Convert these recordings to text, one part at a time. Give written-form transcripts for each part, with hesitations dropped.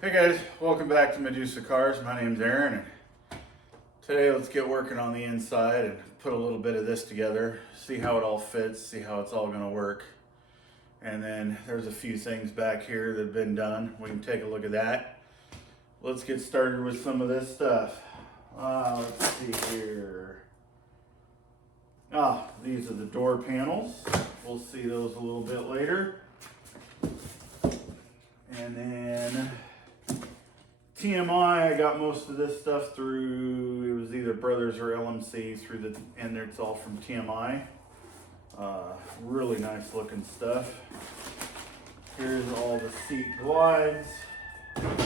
Hey guys, welcome back to Medusa Cars. My name's Aaron, and today let's get working on the inside and put a little bit of this together, see how it all fits, see how it's all going to work. And then there's a few things back here that have been done. We can take a look at that. Let's get started with some of this stuff. Let's see here. These are the door panels. We'll see those a little bit later. And then TMI, I got most of this stuff through, it was either Brothers or LMC through the, and it's all from TMI. Really nice looking stuff. Here's all the seat glides. Don't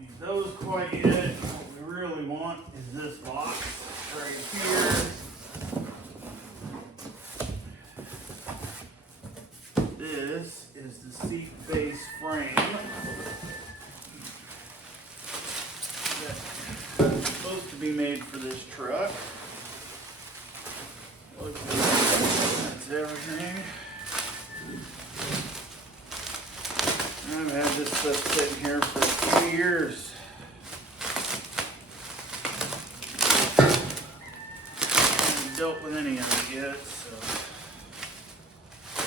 need those quite yet. What we really want is this box right here. This is the seat base frame. That's supposed to be made for this truck. That's everything. I've had this stuff sitting here for a few years. I haven't dealt with any of it yet, so I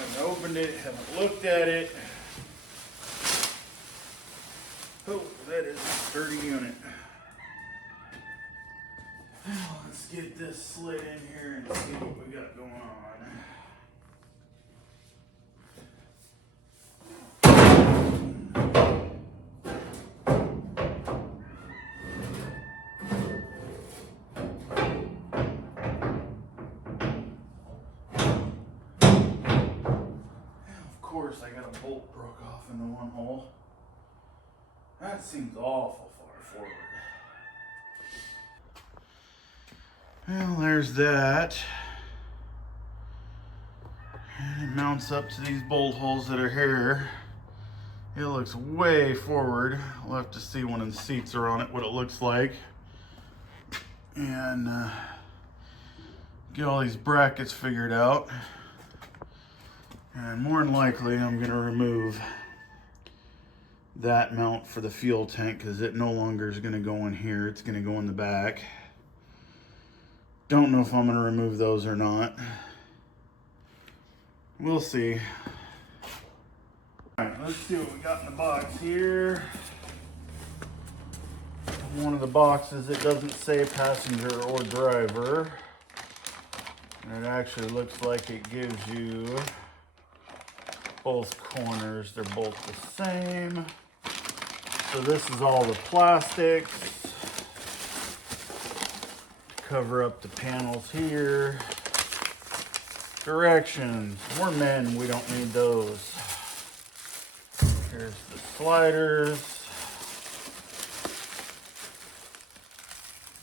haven't opened it, haven't looked at it. Oh, that is a sturdy unit. Well, let's get this slid in here and see what we got going on. Of course, I got a bolt broke off in the one hole. That seems awful far forward. Well, there's that. And it mounts up to these bolt holes that are here. It looks way forward. We'll have to see when the seats are on it what it looks like. And get all these brackets figured out. And more than likely, I'm gonna remove that mount for the fuel tank because it no longer is gonna go in here. It's gonna go in the back. Don't know if I'm gonna remove those or not. We'll see. All right, let's see what we got in the box here. One of the boxes, it doesn't say passenger or driver. And it actually looks like it gives you both corners. They're both the same. So this is all the plastics. Cover up the panels here. Directions. We're men, we don't need those. Here's the sliders.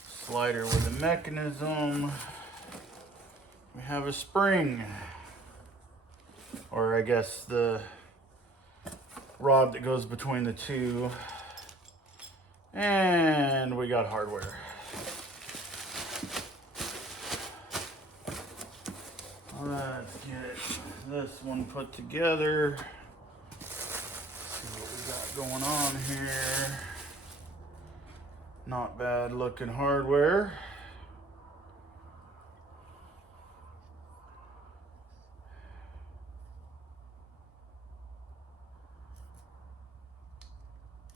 Slider with a mechanism. We have a spring. Or I guess the rod that goes between the two. And we got hardware. Let's get this one put together. See what we got going on here. Not bad looking hardware.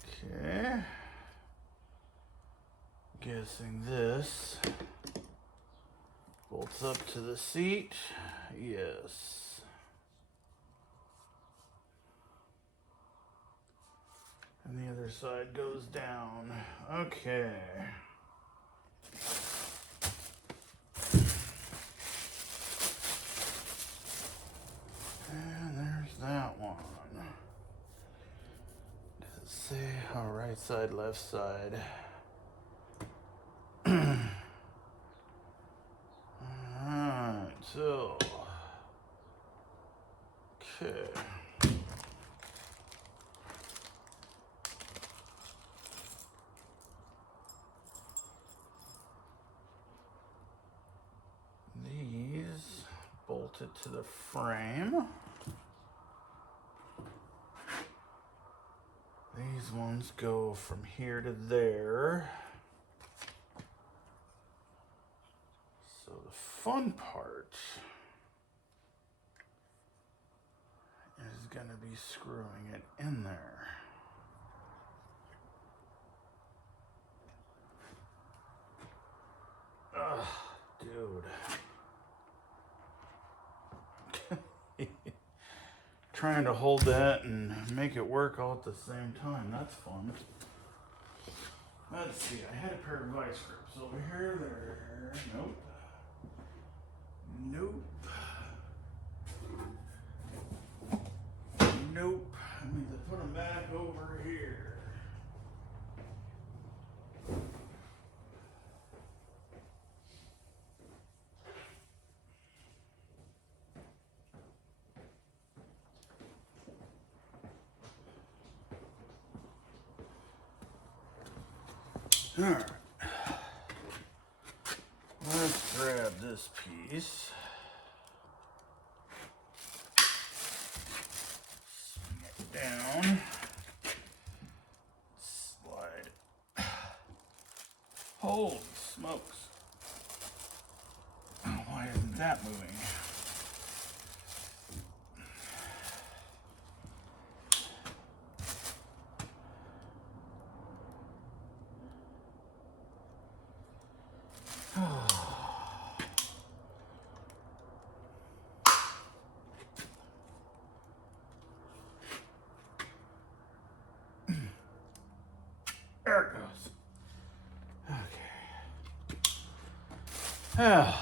Okay. Guessing this bolts up to the seat. Yes. And the other side goes down. Okay. And there's that one. Does it say, oh, right side, left side? Alright, so. Okay. These bolted to the frame. These ones go from here to there. So the fun part is going to be screwing it in there. Ugh, dude. Trying to hold that and make it work all at the same time. That's fun. Let's see. I had a pair of vice grips over here. There. Nope. Nope. Nope. I need to put them back over here. All right. Let's grab this piece. Swing it down. Slide. Holy smokes. Why isn't that moving? There it goes. Okay.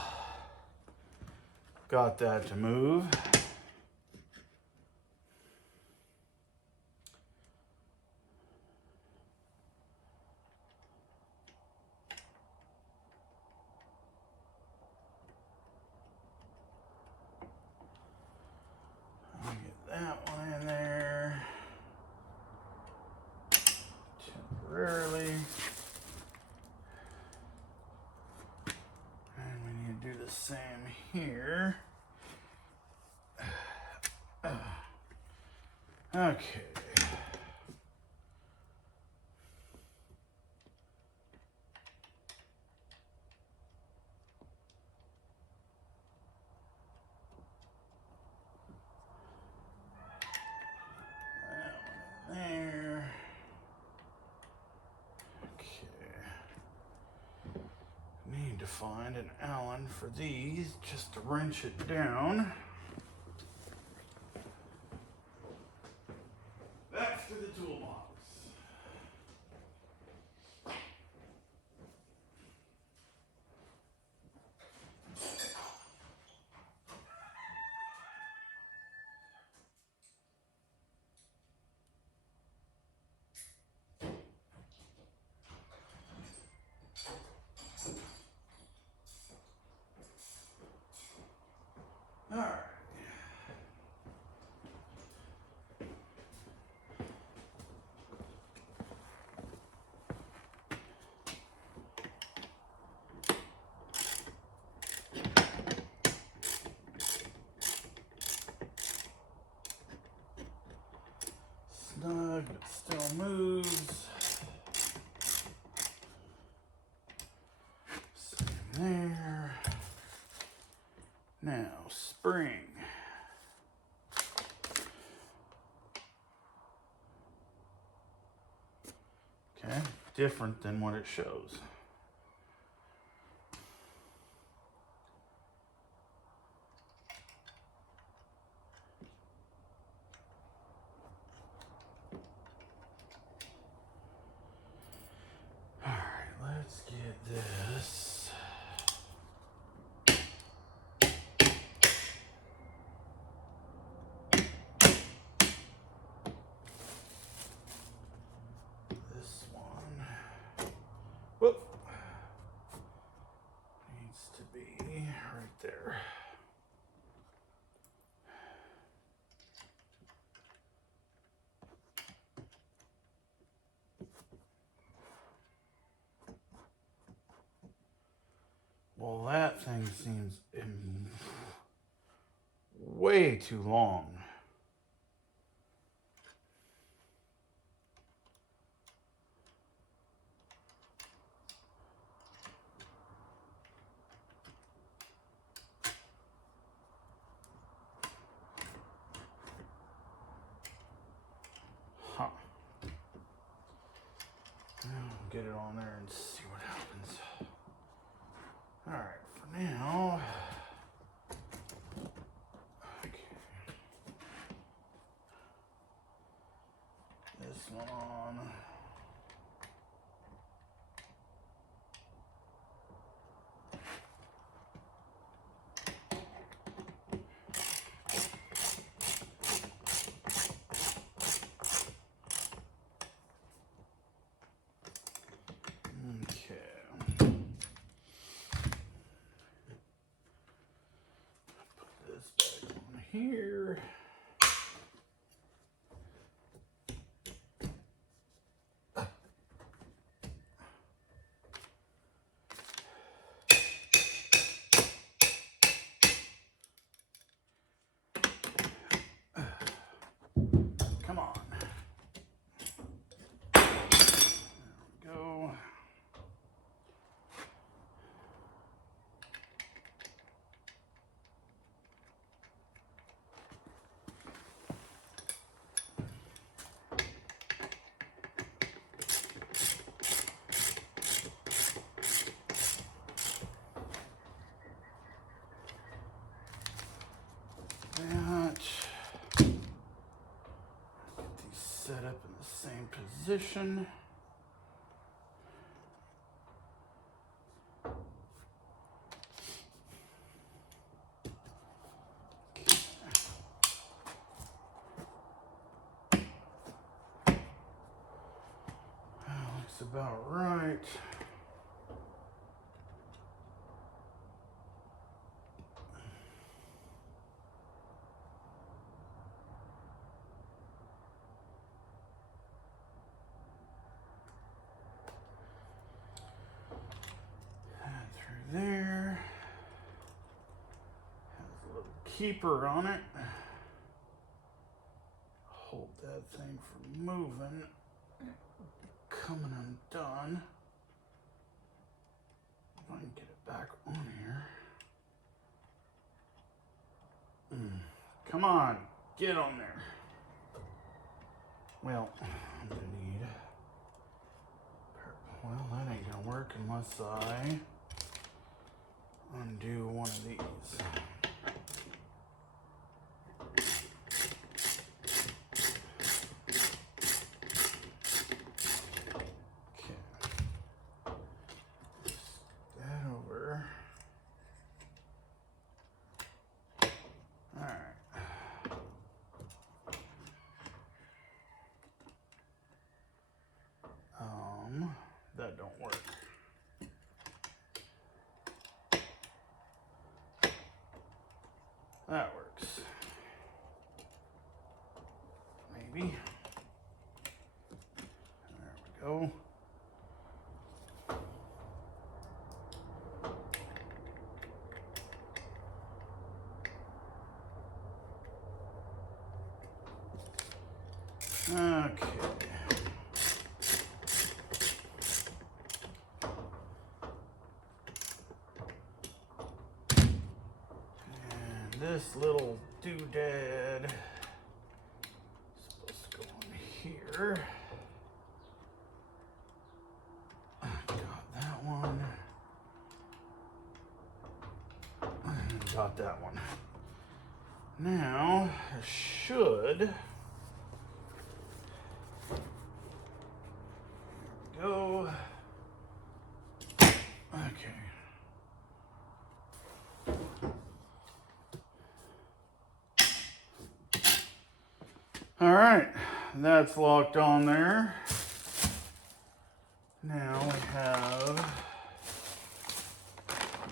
Got that to move. I'll get that one in there temporarily. And we need to do the same here. Okay. That one in there. Okay. Need to find an Allen for these just to wrench it down. Back to the toolbox. All right. Snug, but still moves. Same there. Now, spring. Okay, different than what it shows. All right, let's get this. This one. Whoop. Needs to be right there. Well, that thing seems way too long. get it on there and see what happens. All right, for now. Okay. This one on. Here. Come on. There we go. That. Get these set up in the same position. Looks about right. There has a little keeper on it. Hold that thing from moving, coming undone. If I can get it back on here. Come on, get on there. Well, I'm gonna need. Well, that ain't gonna work unless I undo one of these. Okay. Scoot that over. All right. That don't work. That works. Maybe. There we go. Okay. This little doodad is supposed to go on here. Got that one. Got that one. Now, I should. There we go. Okay. All right, that's locked on there. Now we have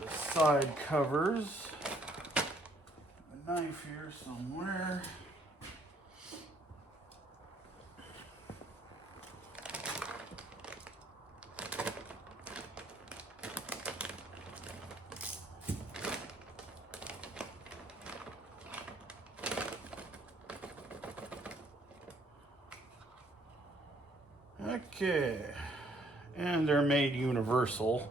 the side covers. A knife here somewhere. Okay, and they're made universal,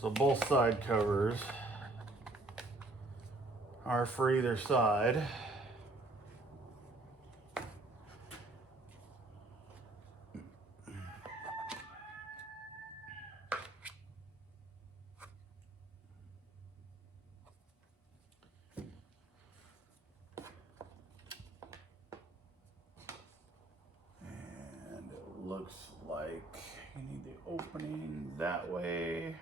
so both side covers are for either side. looks like. You need the opening that way.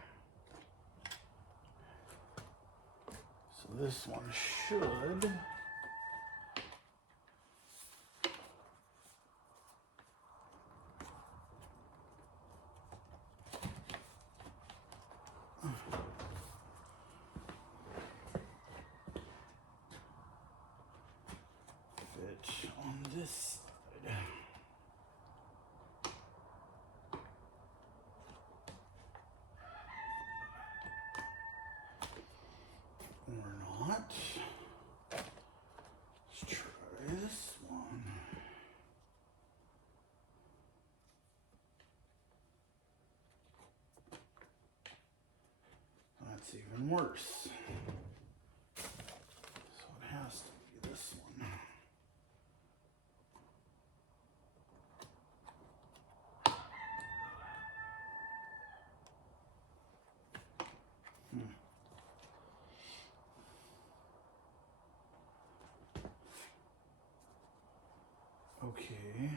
So this one should. Fit on this side. Or not. Let's try this one. That's even worse. So it has to be this one. Okay.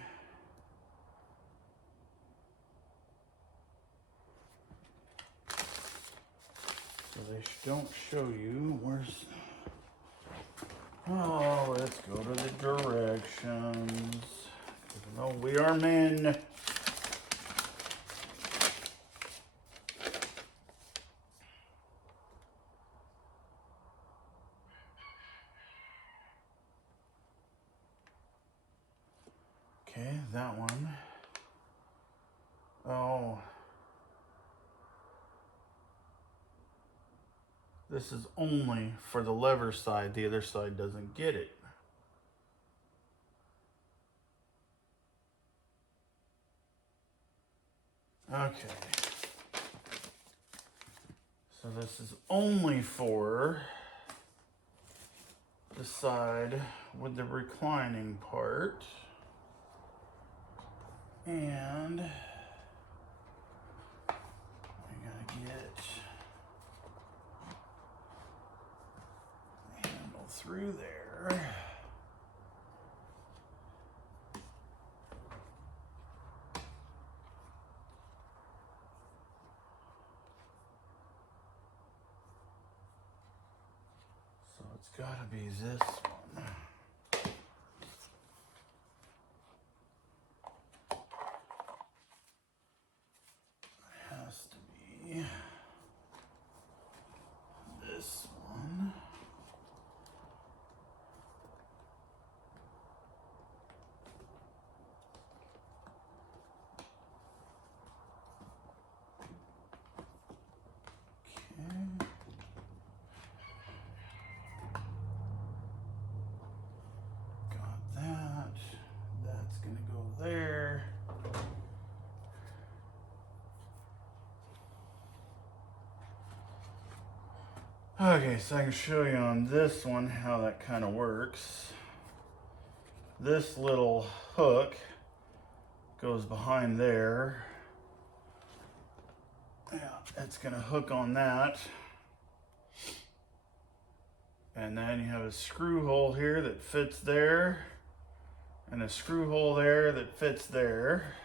So they don't show you where's. Oh, let's go to the directions. No, we are men. Okay, that one. Oh. This is only for the lever side. The other side doesn't get it. Okay. So this is only for the side with the reclining part. And I gotta get the handle through there. So it's gotta be this one. This one. Okay. Got that. That's gonna go there. Okay, so I can show you on this one how that kind of works. This little hook goes behind there. Yeah, it's gonna hook on that. And then you have a screw hole here that fits there, and a screw hole there that fits there.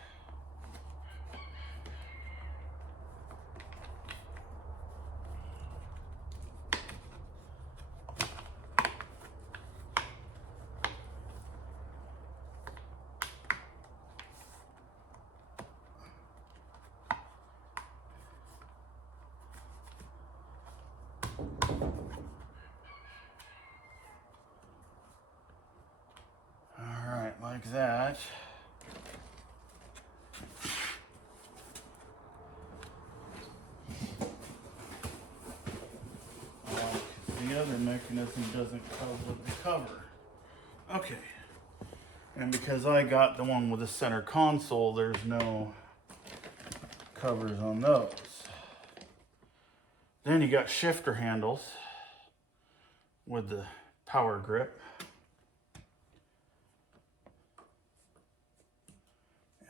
Like that. The other mechanism doesn't cover the cover. Okay. And because I got the one with the center console, there's no covers on those. Then you got shifter handles with the power grip.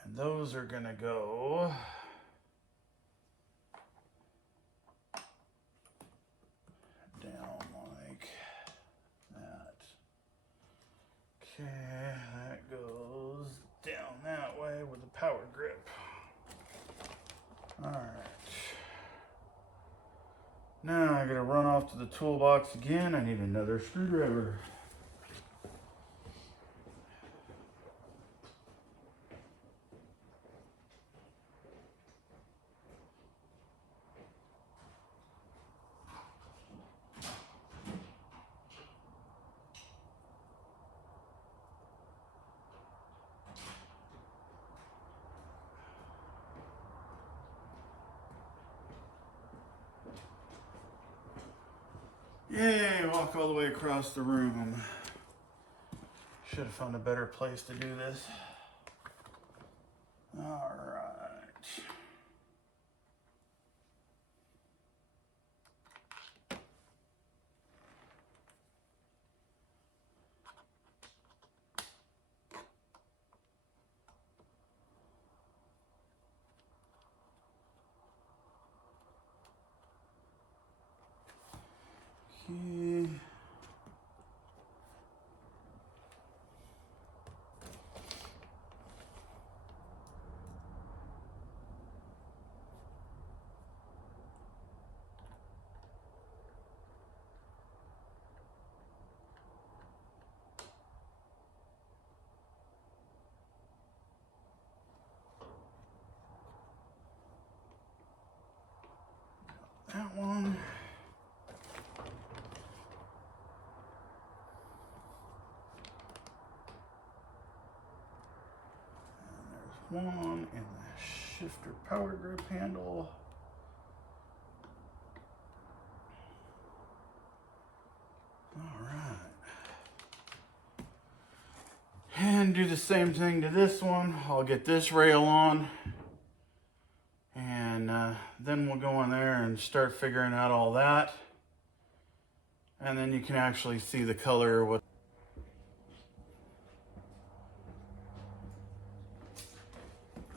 And those are gonna go down like that. Okay, that goes down that way with the power grip. All right. Now I gotta run off to the toolbox again. I need another screwdriver. Yay, walk all the way across the room. Should have found a better place to do this. All right. Okay. That one. And there's one in the shifter power grip handle. All right. And do the same thing to this one. I'll get this rail on. And then we'll go in there and start figuring out all that. And then you can actually see the color.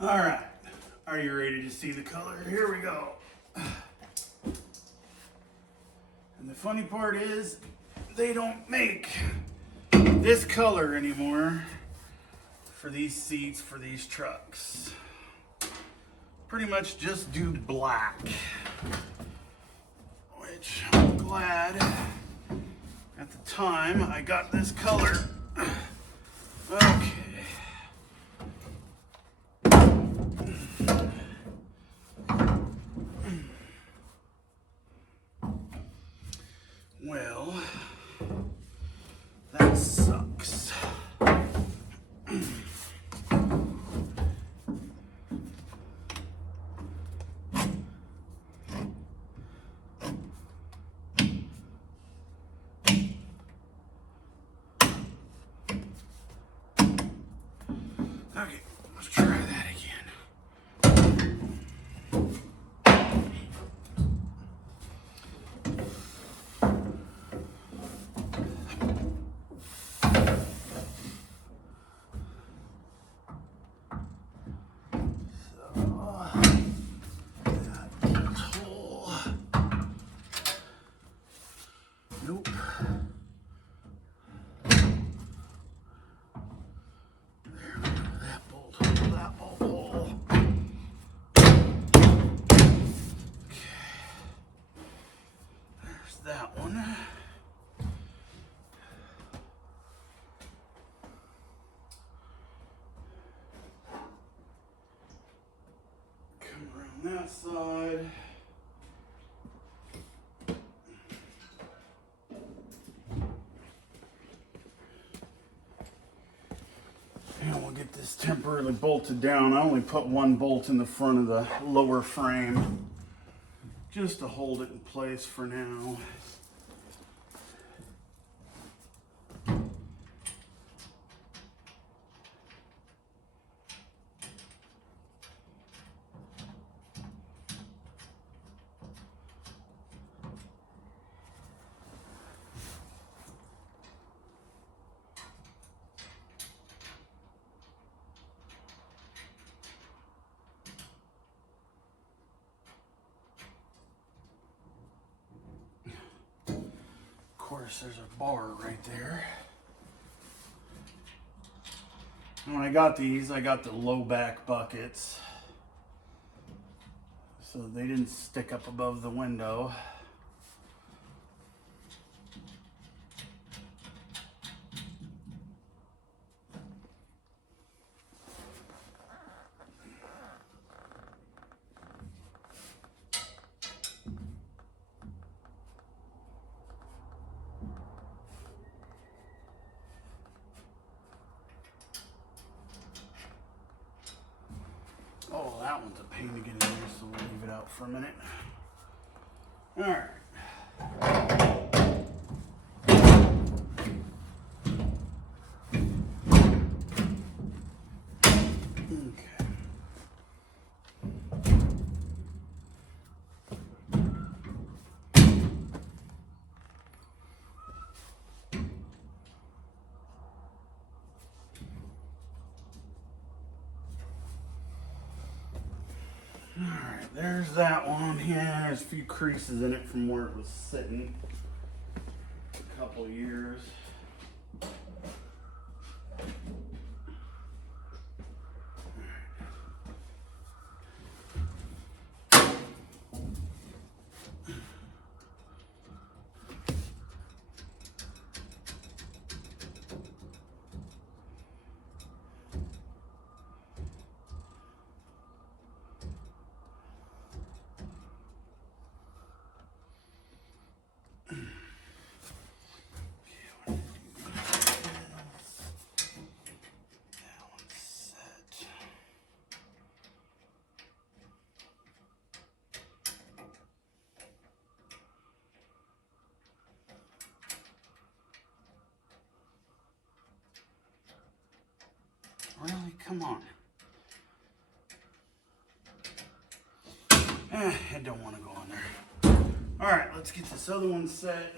All right, are you ready to see the color? Here we go. And the funny part is, they don't make this color anymore for these seats for these trucks. Pretty much just do black, which I'm glad at the time I got this color. Okay. Well, that sucks. Okay, let's try that again. Nope. There we go. That bolt hole, that bolt hole. Okay. There's that one. Come around that side. And we'll get this temporarily bolted down. I only put one bolt in the front of the lower frame just to hold it in place for now. Of course, there's a bar right there. When I got these, I got the low back buckets, so they didn't stick up above the window. Oh, that one's a pain to get in there, so we'll leave it out for a minute. All right. Okay. Alright, there's that one. Yeah, there's a few creases in it from where it was sitting a couple of years. Really? Come on. I don't want to go on there. Alright, let's get this other one set.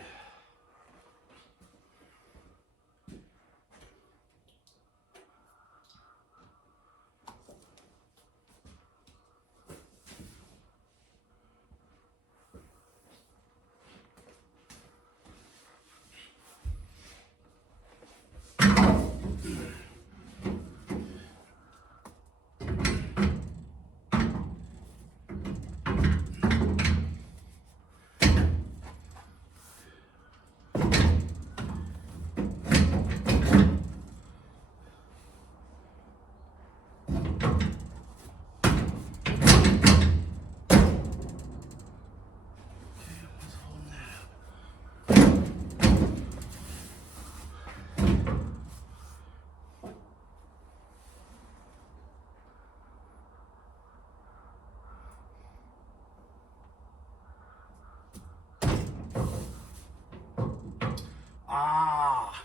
Ah,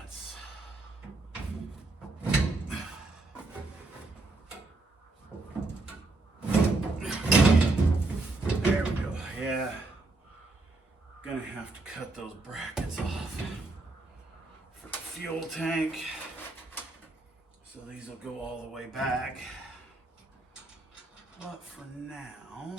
that's there we go. Yeah, gonna have to cut those brackets off for the fuel tank, so these will go all the way back. But for now,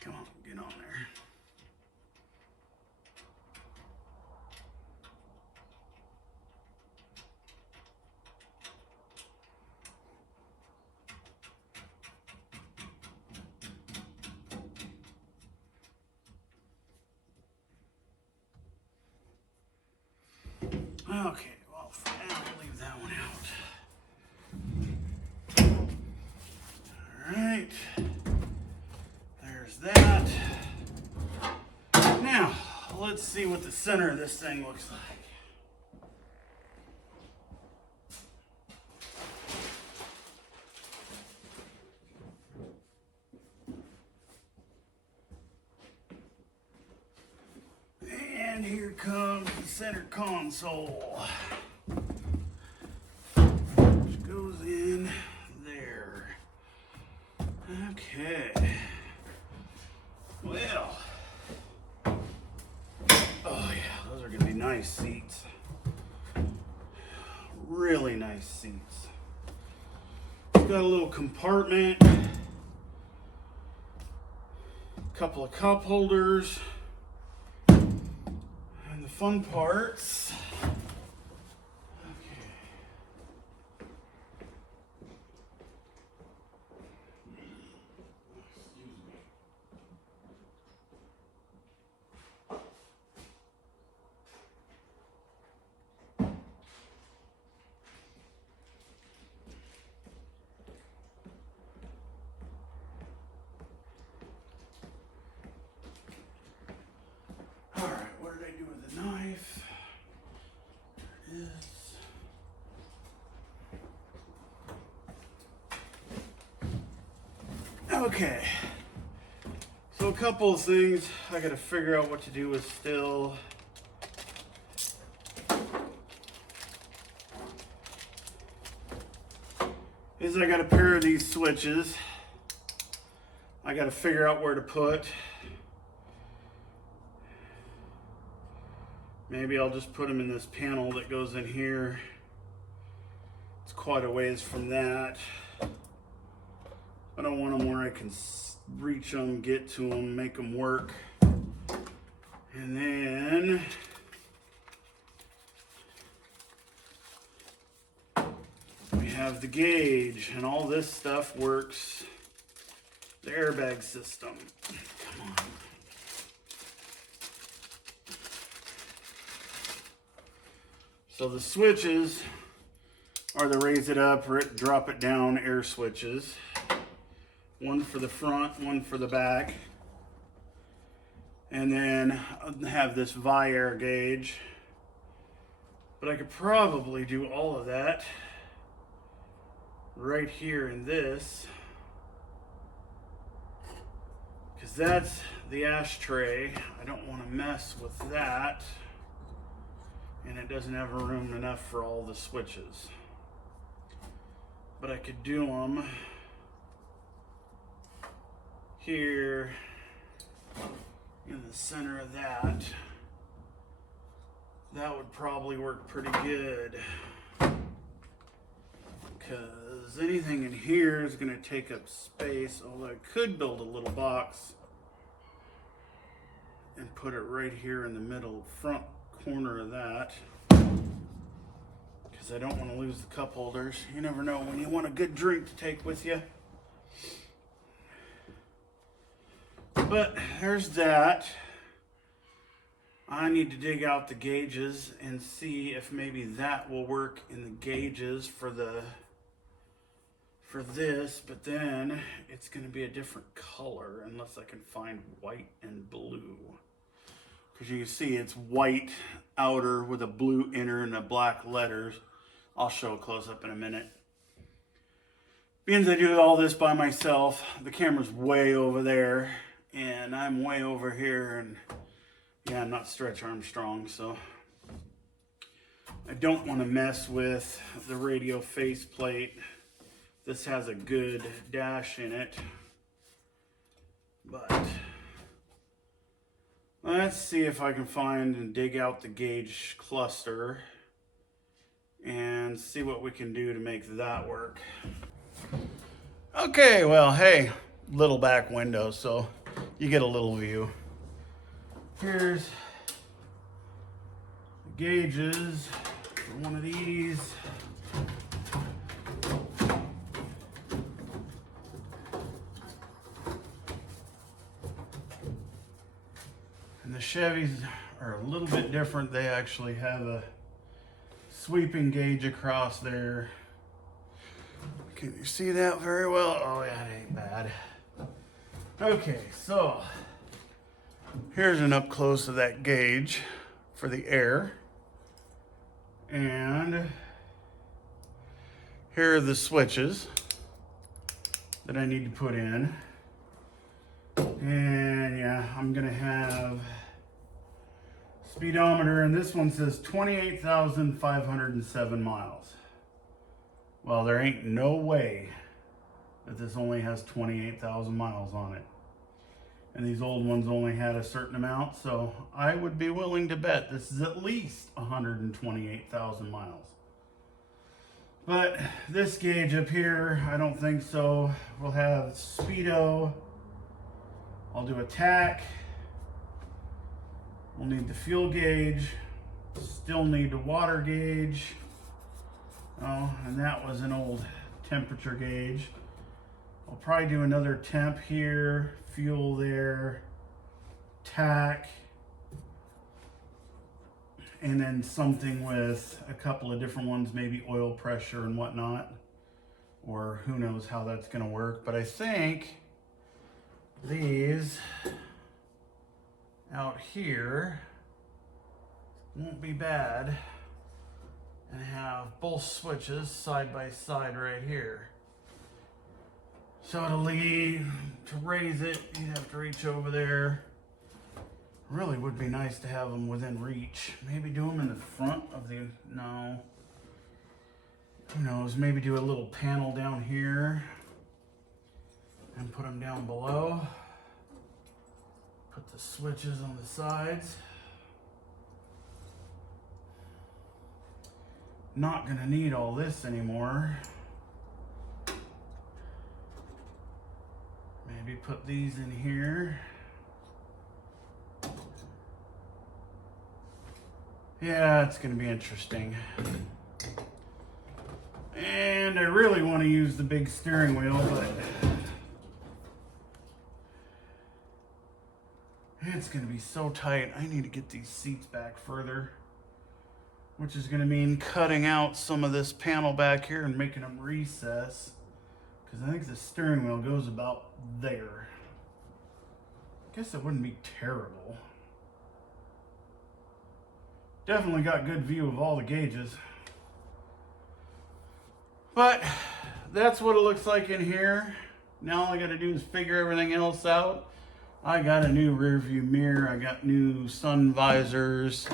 come on, get on there. Okay, well, for now, I'll leave that one out. All right, there's that. Now, let's see what the center of this thing looks like. And here comes the center console. got a little compartment, a couple of cup holders, and the fun parts. Alright, what did I do with the knife? There it is. Okay. So a couple of things I gotta figure out what to do with still. Is I got a pair of these switches. I gotta figure out where to put. Maybe I'll just put them in this panel that goes in here. It's quite a ways from that. I don't want them where I can reach them, get to them, make them work. And then we have the gauge, and all this stuff works. The airbag system. Come on. So the switches are the raise it up or drop it down air switches. One for the front, one for the back. And then I have this Vi-Air gauge. But I could probably do all of that right here in this. Because that's the ashtray. I don't want to mess with that. And it doesn't have room enough for all the switches. But I could do them here in the center of that. That would probably work pretty good. Because anything in here is going to take up space. Although I could build a little box and put it right here in the middle front corner of that, because I don't want to lose the cup holders. You never know when you want a good drink to take with you. But there's that. I need to dig out the gauges and see if maybe that will work in the gauges for this, but then it's going to be a different color unless I can find white and blue. Because you can see it's white outer with a blue inner and a black letters. I'll show a close up in a minute. Being I do all this by myself, the camera's way over there and I'm way over here, and yeah, I'm not Stretch Armstrong, so I don't want to mess with the radio faceplate. This has a good dash in it, but let's see if I can find and dig out the gauge cluster and see what we can do to make that work. Okay, well, hey, little back window, so you get a little view. Here's the gauges for one of these. And the Chevys are a little bit different. They actually have a sweeping gauge across there. Can you see that very well? Oh yeah, it ain't bad. Okay, so here's an up close of that gauge for the air. And here are the switches that I need to put in. And yeah, I'm gonna have speedometer, and this one says 28,507 miles. Well, there ain't no way that this only has 28,000 miles on it. And these old ones only had a certain amount, so I would be willing to bet this is at least 128,000 miles. But this gauge up here, I don't think so. We'll have speedo. I'll do a tack. We'll need the fuel gauge. Still need the water gauge. Oh, and that was an old temperature gauge. I'll probably do another temp here, fuel there, tack, and then something with a couple of different ones, maybe oil pressure and whatnot, or who knows how that's going to work. But I think these out here won't be bad, and have both switches side by side right here. So to raise it, you'd have to reach over there. Really would be nice to have them within reach. Maybe do them in the front of the, no. Who knows, maybe do a little panel down here and put them down below. Put the switches on the sides. Not gonna need all this anymore. Maybe put these in here. Yeah, it's gonna be interesting. And I really want to use the big steering wheel, but it's gonna be so tight. I need to get these seats back further, which is gonna mean cutting out some of this panel back here and making them recess, because I think the steering wheel goes about there. I guess it wouldn't be terrible. Definitely got good view of all the gauges. But that's what it looks like in here. Now all I gotta do is figure everything else out. I got a new rear view mirror. I got new sun visors.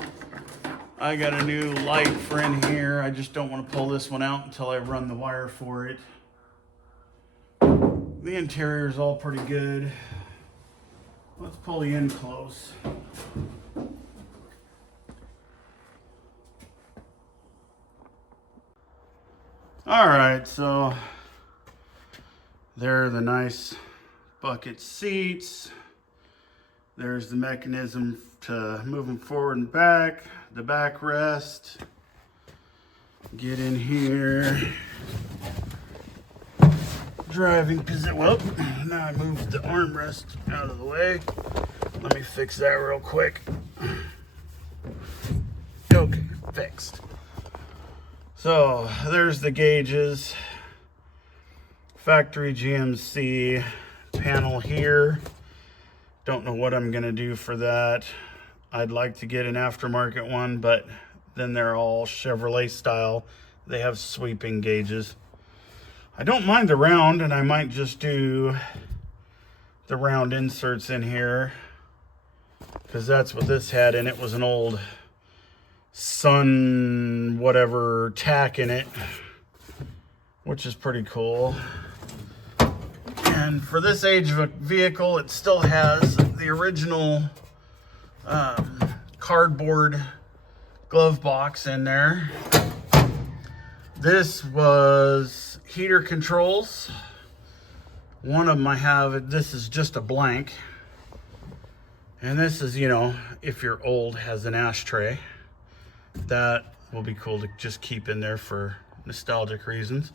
I got a new light for in here. I just don't want to pull this one out until I run the wire for it. The interior is all pretty good. Let's pull you in close. All right, so there are the nice bucket seats. There's the mechanism to move them forward and back, the backrest. Get in here. Driving position. Well, now I moved the armrest out of the way. Let me fix that real quick. Okay, fixed. So there's the gauges. Factory GMC panel here. Don't know what I'm gonna do for that. I'd like to get an aftermarket one, but then they're all Chevrolet style. They have sweeping gauges. I don't mind the round, and I might just do the round inserts in here, because that's what this had, and it was an old Sun whatever tack in it, which is pretty cool. And for this age of a vehicle, it still has the original cardboard glove box in there. This was heater controls. One of them I have, this is just a blank. And this is, you know, if you're old, has an ashtray. That will be cool to just keep in there for nostalgic reasons.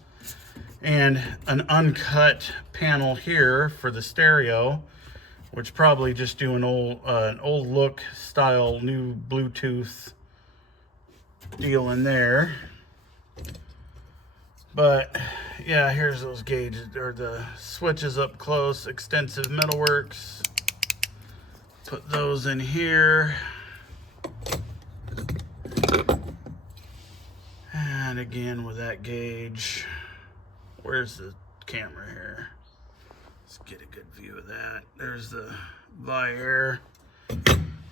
And an uncut panel here for the stereo, which probably just do an old look style new Bluetooth deal in there. But yeah, here's those gauges, or the switches up close, extensive metalworks. Put those in here. And again with that gauge, where's the camera here? Let's get a good view of that. There's the Vi-Air.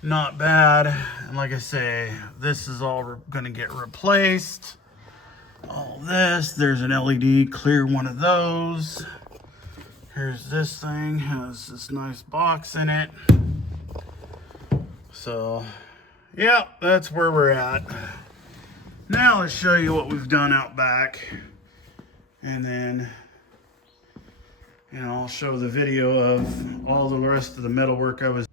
Not bad. And like I say, this is all gonna get replaced. All this, there's an LED clear one of those. Here's this thing, has this nice box in it. So yeah, that's where we're at. Now let's show you what we've done out back. And then, you know, I'll show the video of all the rest of the metal work I was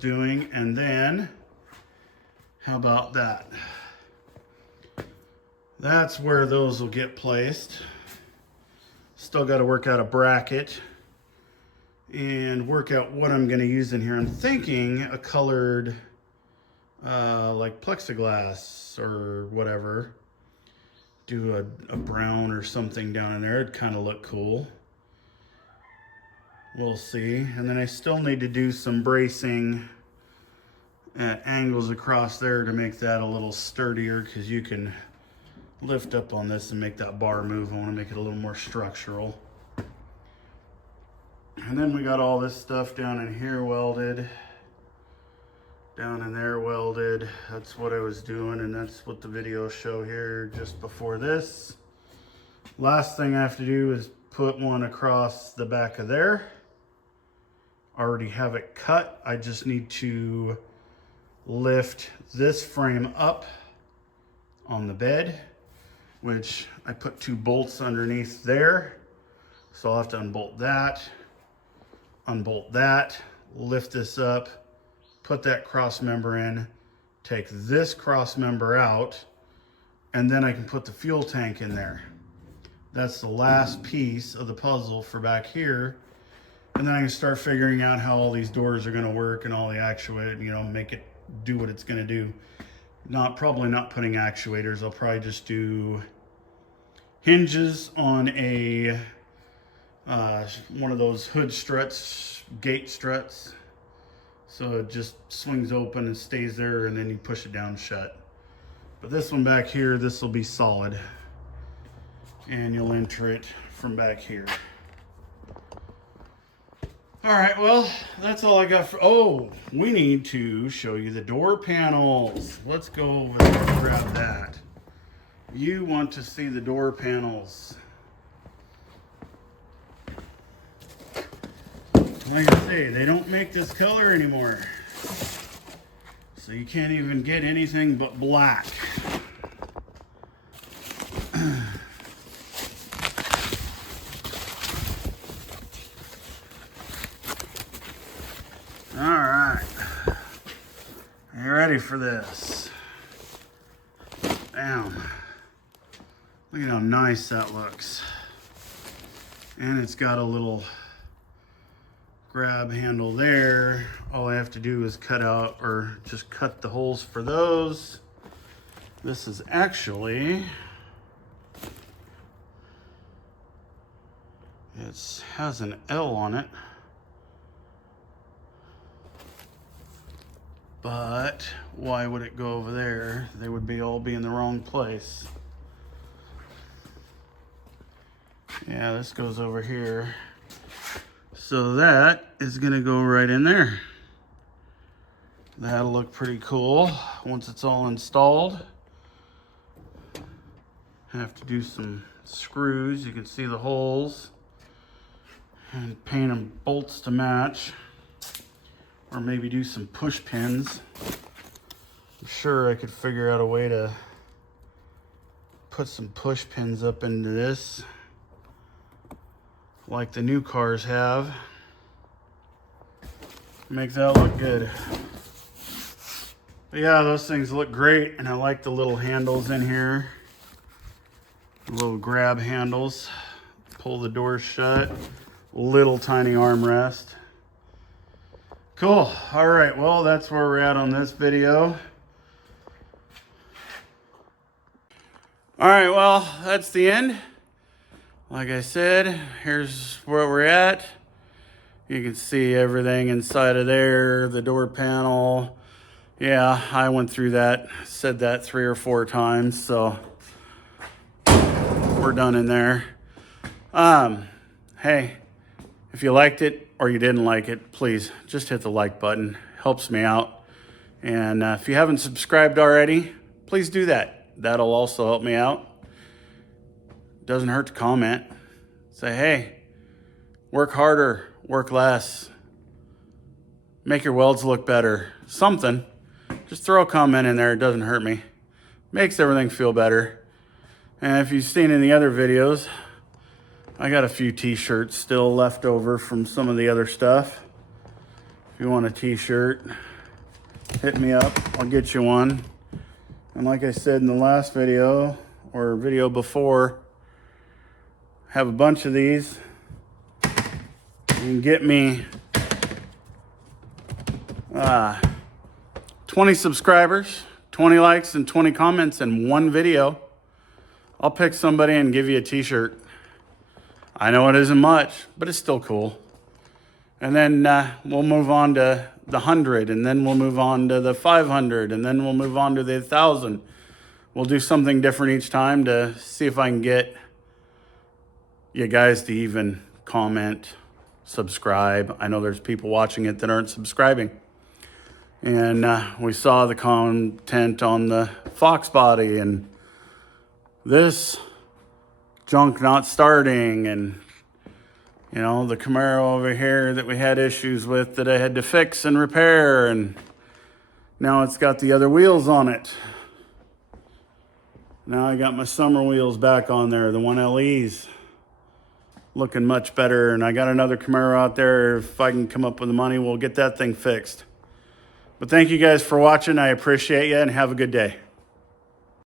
Doing, and then how about that? That's where those will get placed. Still got to work out a bracket and work out what I'm going to use in here. I'm thinking a colored like plexiglass or whatever. Do a brown or something down in there. It'd kind of look cool. We'll see. And then I still need to do some bracing at angles across there to make that a little sturdier, because you can lift up on this and make that bar move. I want to make it a little more structural. And then we got all this stuff down in here welded, down in there welded. That's what I was doing, and that's what the video show here just before this. Last thing I have to do is put one across the back of there. Already have it cut. I just need to lift this frame up on the bed, which I put 2 bolts underneath there. So I'll have to unbolt that, lift this up, put that cross member in, take this cross member out, and then I can put the fuel tank in there. That's the last piece of the puzzle for back here. And then I can start figuring out how all these doors are going to work and all the actuate, you know, make it do what it's going to do. Probably not putting actuators. I'll probably just do hinges on a one of those hood struts, gate struts. So it just swings open and stays there, and then you push it down shut. But this one back here, this will be solid. And you'll enter it from back here. All right, well, that's all I got for, oh, we need to show you the door panels. Let's go over there and grab that. You want to see the door panels. Like I say, they don't make this color anymore. So you can't even get anything but black. All right, are you ready for this? Bam. Look at how nice that looks. And it's got a little grab handle there. All I have to do is cut out, or just cut the holes for those. This is actually, it has an L on it. But why would it go over there? They would all be in the wrong place. Yeah, this goes over here. So that is gonna go right in there. That'll look pretty cool once it's all installed. Have to do some screws. You can see the holes. And paint them bolts to match. Or maybe do some push pins. I'm sure I could figure out a way to put some push pins up into this like the new cars have. Make that look good. But yeah, those things look great, and I like the little handles in here. Little grab handles. Pull the doors shut. Little tiny armrest. Cool. All right, well, that's where we're at on this video. All right, well, that's the end. Like I said, here's where we're at. You can see everything inside of there, the door panel. Yeah, I went through that, said that 3 or 4 times, so we're done in there. Hey, if you liked it or you didn't like it, please just hit the like button. Helps me out. And if you haven't subscribed already, please do that. That'll also help me out. Doesn't hurt to comment. Say, hey, work harder, work less. Make your welds look better. Something. Just throw a comment in there. It doesn't hurt me. Makes everything feel better. And if you've seen in the other videos, I got a few t-shirts still left over from some of the other stuff. If you want a t-shirt, hit me up. I'll get you one. And like I said in the last video, or video before, have a bunch of these. You can get me 20 subscribers, 20 likes, and 20 comments in one video. I'll pick somebody and give you a t-shirt. I know it isn't much, but it's still cool. And then we'll move on to the 100, and then we'll move on to the 500, and then we'll move on to the 1,000. We'll do something different each time to see if I can get you guys to even comment, subscribe. I know there's people watching it that aren't subscribing. And we saw the content on the Fox body and this junk not starting, and you know, the Camaro over here that we had issues with that I had to fix and repair, and now it's got the other wheels on it. Now I got my summer wheels back on there, the 1LEs, looking much better, and I got another Camaro out there. If I can come up with the money, we'll get that thing fixed. But thank you guys for watching. I appreciate you, and have a good day.